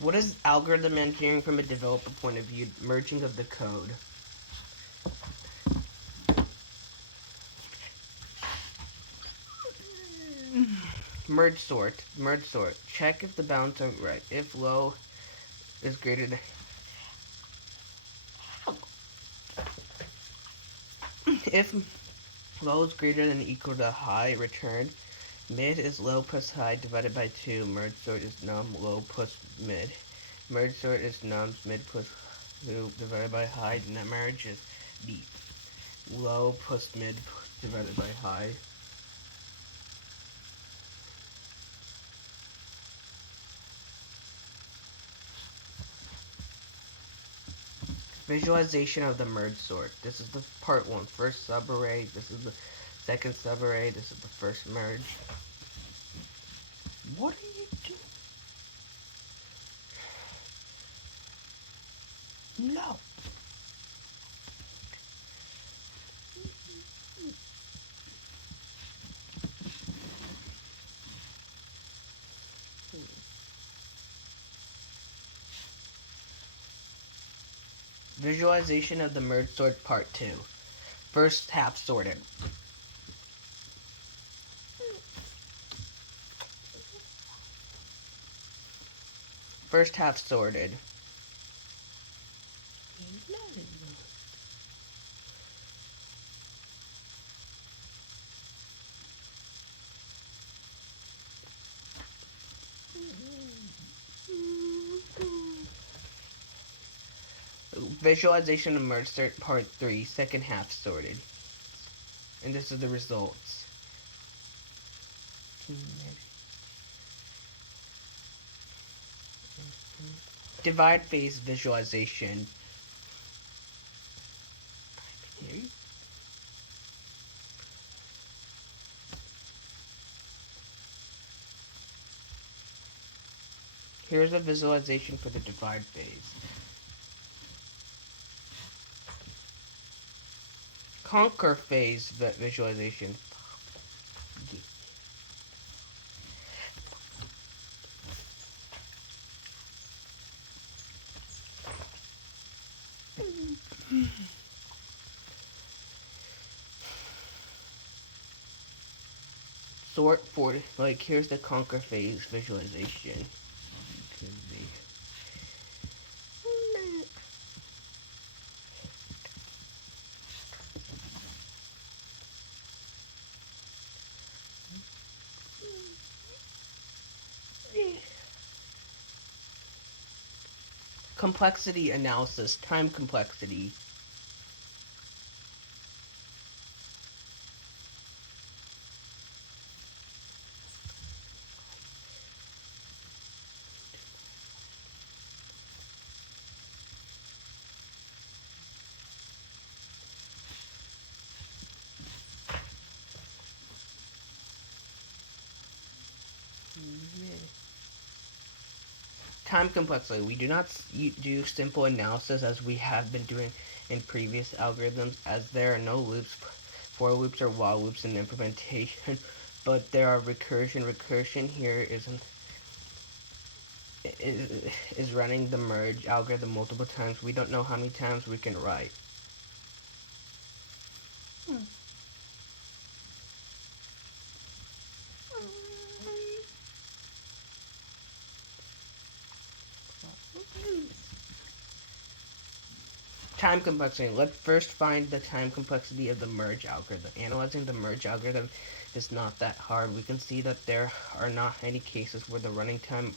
What is algorithm engineering from a developer point of view? Merging of the code. Merge sort. Merge sort. Check if the bounds are right. If low is greater than if low is greater than or equal to high, return. Mid is low plus high divided by 2. Merge sort is num low plus mid. Merge sort is nums mid plus low divided by high. Net merge is deep. Low plus mid divided by high. Visualization of the merge sort. This is the part 1. First subarray. This is the second subarray. This is the first merge. What are you doing? No. Visualization of the merge sort part 2. First half sorted. First half sorted. Visualization of merge sort part 3. Second half sorted. And this is the results. Divide phase visualization. Here's a visualization for the divide phase. Conquer phase visualization. Sort for, like, here's the conquer phase visualization. Complexity analysis, time complexity. Time complexity. We do not do simple analysis as we have been doing in previous algorithms, as there are no loops, for loops or while loops in implementation, but there are recursion. Recursion here is running the merge algorithm multiple times. We don't know how many times we can write. Time complexity. Let's first find the time complexity of the merge algorithm. Analyzing the merge algorithm is not that hard. We can see that there are not any cases where the running time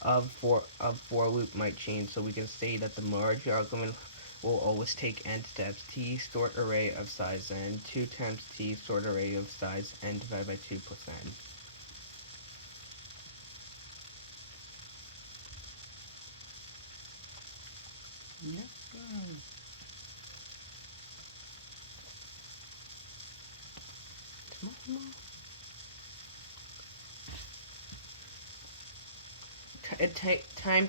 of for loop might change. So we can say that the merge algorithm will always take n steps. T sort array of size n. 2 times t sort array of size n divided by 2 plus n. Yep. Time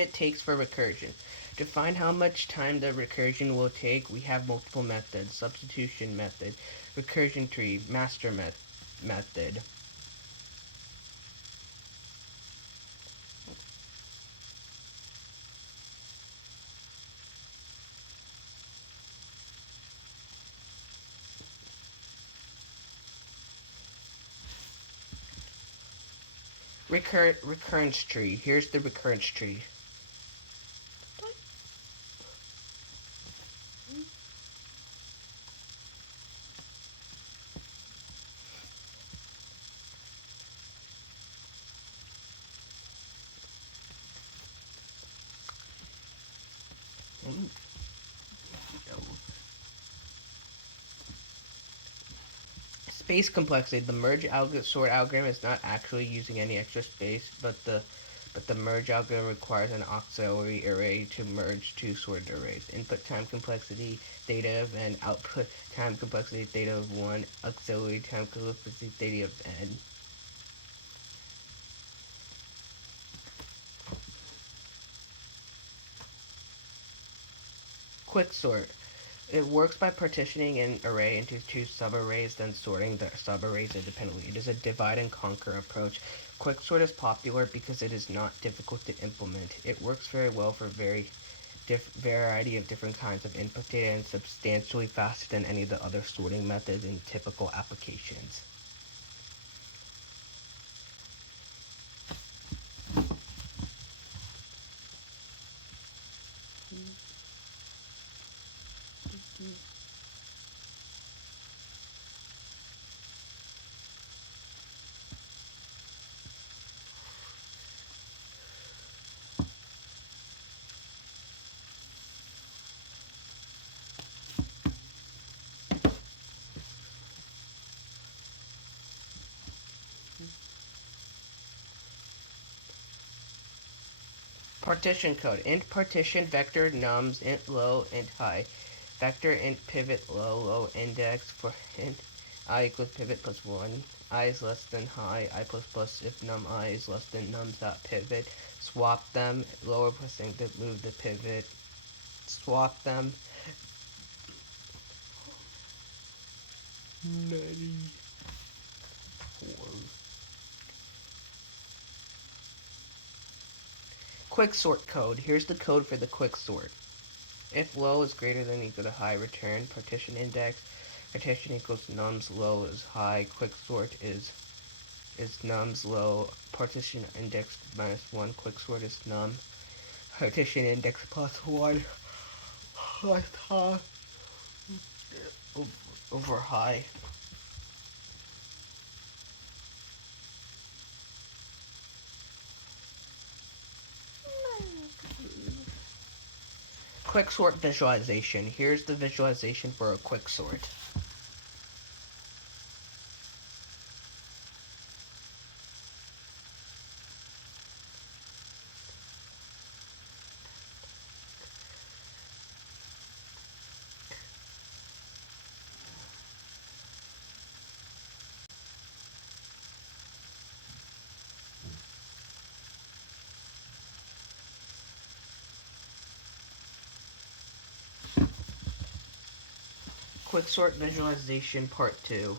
it takes for recursion. To find how much time the recursion will take, we have multiple methods. Substitution method, recursion tree, master method. recurrence tree. Here's the recurrence tree. Space complexity. The merge sort algorithm is not actually using any extra space, but the merge algorithm requires an auxiliary array to merge two sorted arrays. Input time complexity theta of n, output time complexity theta of 1, auxiliary time complexity theta of n. Quicksort. It works by partitioning an array into two subarrays, then sorting the subarrays independently. It is a divide and conquer approach. Quicksort is popular because it is not difficult to implement. It works very well for variety of different kinds of input data and substantially faster than any of the other sorting methods in typical applications. Partition code. Int partition vector nums int low int high. Vector int pivot low index for int I equals pivot plus 1. I is less than high. I plus if num I is less than nums dot pivot. Swap them. Lower plus int to move the pivot. Swap them. 94. Quicksort code. Here's the code for the quicksort. If low is greater than or equal to high, return partition index. Partition equals nums low is high. Quicksort is nums low. Partition index minus 1. Quicksort is num. Partition index plus 1. Plus high. Over high. Quicksort visualization. Here's the visualization for a quicksort. Quicksort visualization part 2.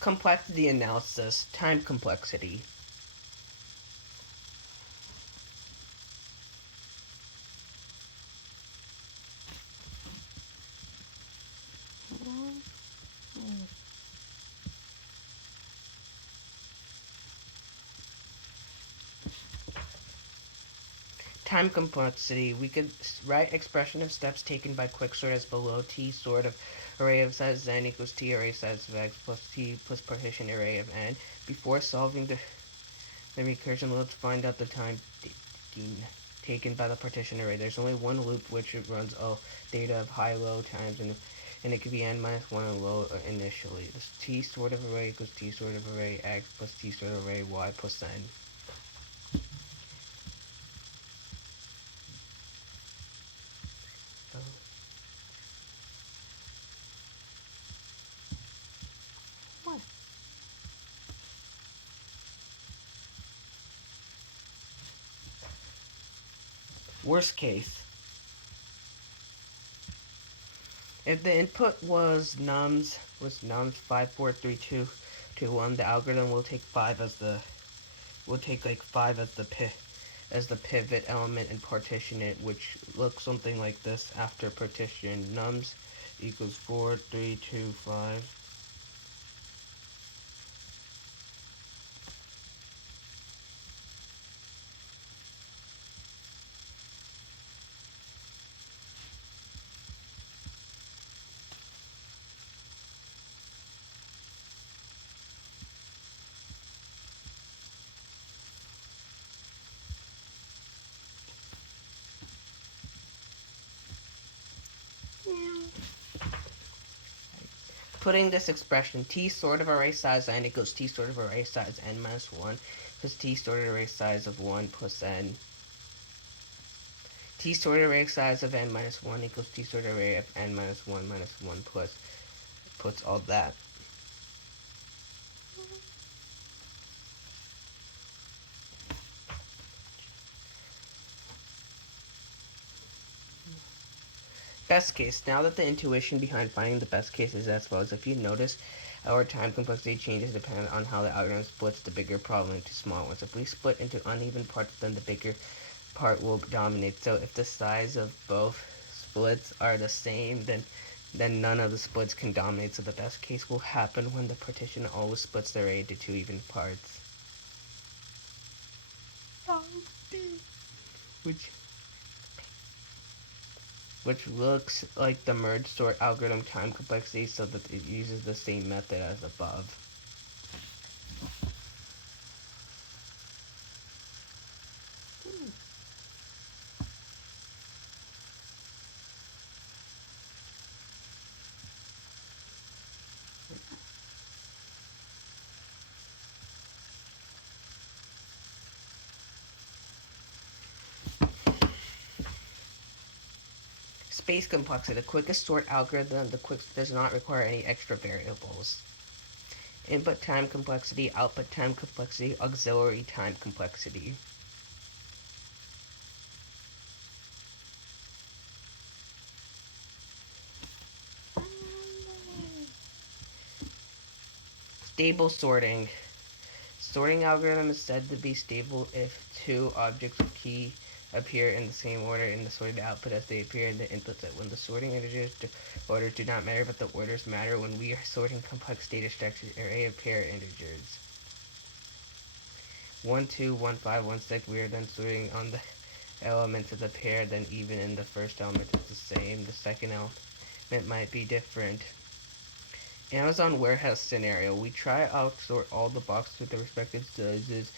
Complexity analysis. Time complexity. Time complexity. We could write expression of steps taken by quicksort as below. T sort of array of size n equals T array size of x plus T plus partition array of n. Before solving the recursion, let's find out the time taken by the partition array. There's only one loop which it runs all data of high low times, and and it could be n minus 1 and low initially. This t sort of array equals t sort of array x plus t sort of array y plus n. What? Worst case, if the input was nums 5432221, the algorithm will take 5 as the pivot element and partition it, which looks something like this after partition. Nums equals 4325. Putting this expression, t sort of array size n equals t sort of array size n minus 1 plus t sort of array size of 1 plus n. T sort of array size of n minus 1 equals t sort of array of n minus 1 plus puts all that. Best case. Now that the intuition behind finding the best case is as follows. If you notice, our time complexity changes depending on how the algorithm splits the bigger problem into small ones. If we split into uneven parts, then the bigger part will dominate. So if the size of both splits are the same, then none of the splits can dominate. So the best case will happen when the partition always splits the array into two even parts. Which looks like the merge sort algorithm time complexity, so that it uses the same method as above. Space complexity. The quickest sort algorithm, does not require any extra variables. Input time complexity, output time complexity, auxiliary time complexity. Stable sorting. Sorting algorithm is said to be stable if two objects of key appear in the same order in the sorted output as they appear in the input set. When the sorting orders do not matter, but the orders matter. When we are sorting complex data structures, array of pair integers 1, 2, 1, 5, 1, 6, we are then sorting on the elements of the pair. Then even in the first element it's the same. The second element might be different. Amazon warehouse scenario. We try out sort all the boxes with their respective sizes,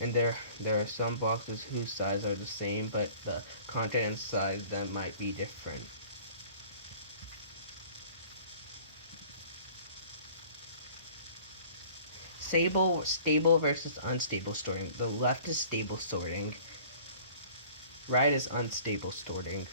and there are some boxes whose size are the same, but the content and size then might be different. Stable versus unstable sorting. The left is stable sorting. Right is unstable sorting.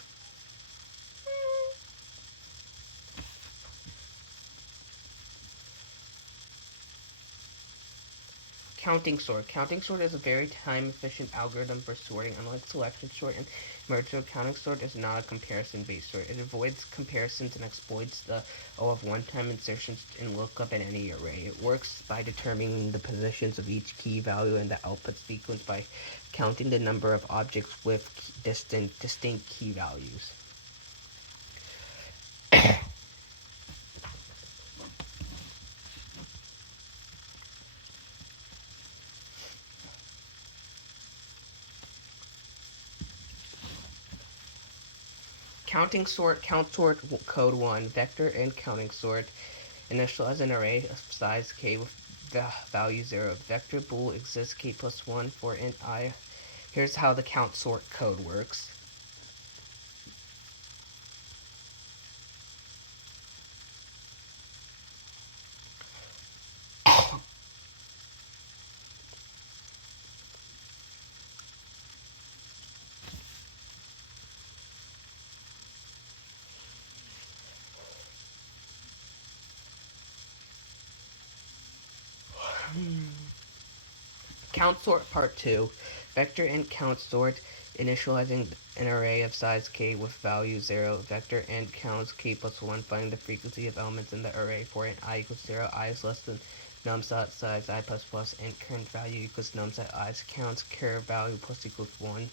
Counting sort. Counting sort is a very time-efficient algorithm for sorting. Unlike selection sort and merge sort, counting sort is not a comparison-based sort. It avoids comparisons and exploits the O of one-time insertions in lookup in any array. It works by determining the positions of each key value in the output sequence by counting the number of objects with distinct key values. Counting sort, count sort code 1, vector and counting sort. Initialize an array of size k with value 0. Vector bool exists k plus 1 for int I. Here's how the count sort code works. Count sort part 2. Vector int count sort, initializing an array of size k with value 0. Vector int counts k plus 1, finding the frequency of elements in the array for int I equals 0. I is less than num.size I plus plus int current value equals num.i's counts char value plus equals 1.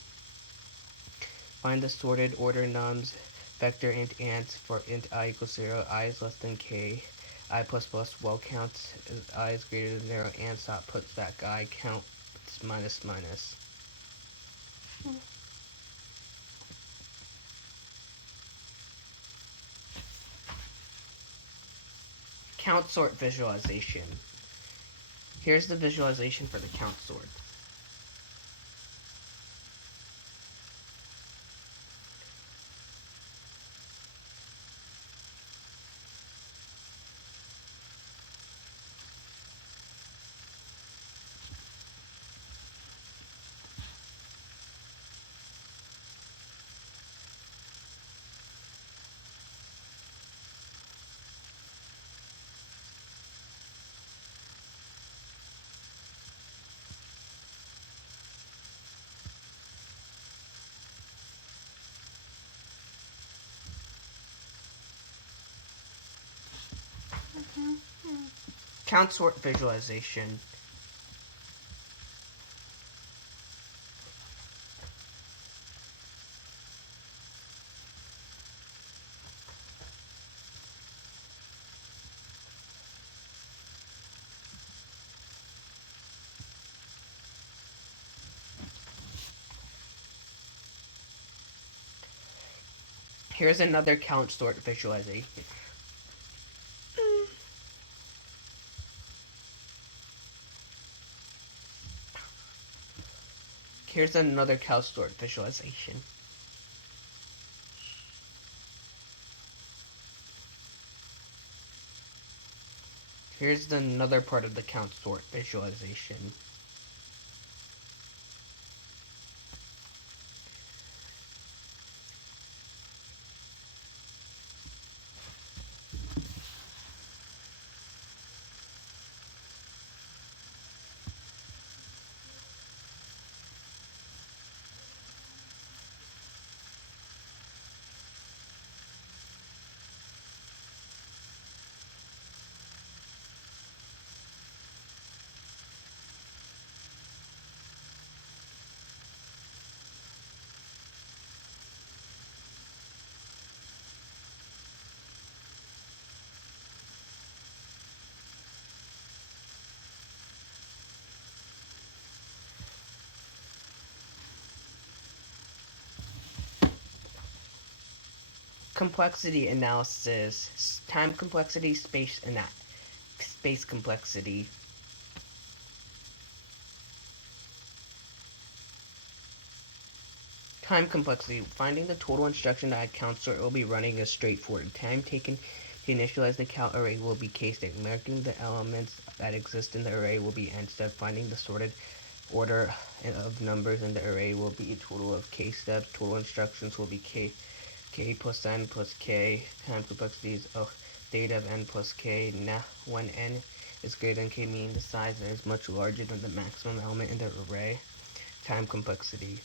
Find the sorted order nums vector int ants for int I equals 0. I is less than k. I plus plus well counts I is greater than 0. Ants dot puts that guy count minus minus. Count sort visualization. Here's the visualization for the count sort. Count sort visualization. Here's another count sort visualization. Here's another count sort visualization. Here's another part of the count sort visualization. Complexity analysis. Time complexity, space complexity. Time complexity. Finding the total instruction that count sort will be running is straightforward. Time taken to initialize the count array will be k-state. Marking the elements that exist in the array will be n step. Finding the sorted order of numbers in the array will be a total of k steps. Total instructions will be k plus n plus k. Time complexity is theta of n plus k. Now, when n is greater than k, meaning the size is much larger than the maximum element in the array. Time complexity.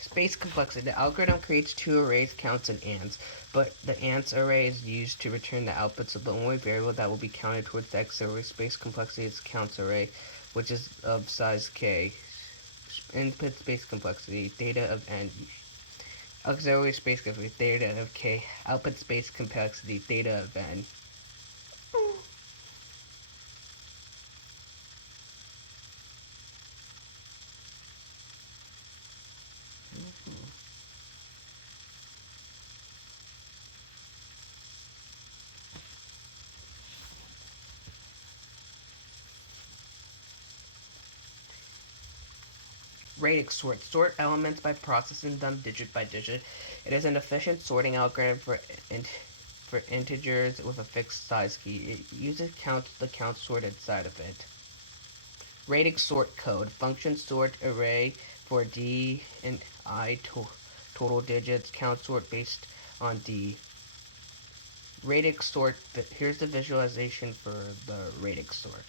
Space complexity. The algorithm creates two arrays, counts and ants, but the ants array is used to return the output, so the only variable that will be counted towards the auxiliary space complexity is counts array, which is of size k. Input space complexity, theta of n. Auxiliary space complexity, theta of k. Output space complexity, theta of n. Radix sort. Sort elements by processing them digit by digit. It is an efficient sorting algorithm for integers with a fixed size key. It uses the count sorted side of it. Radix sort code. Function sort array for d and I total digits. Count sort based on the radix sort. Here's the visualization for the radix sort.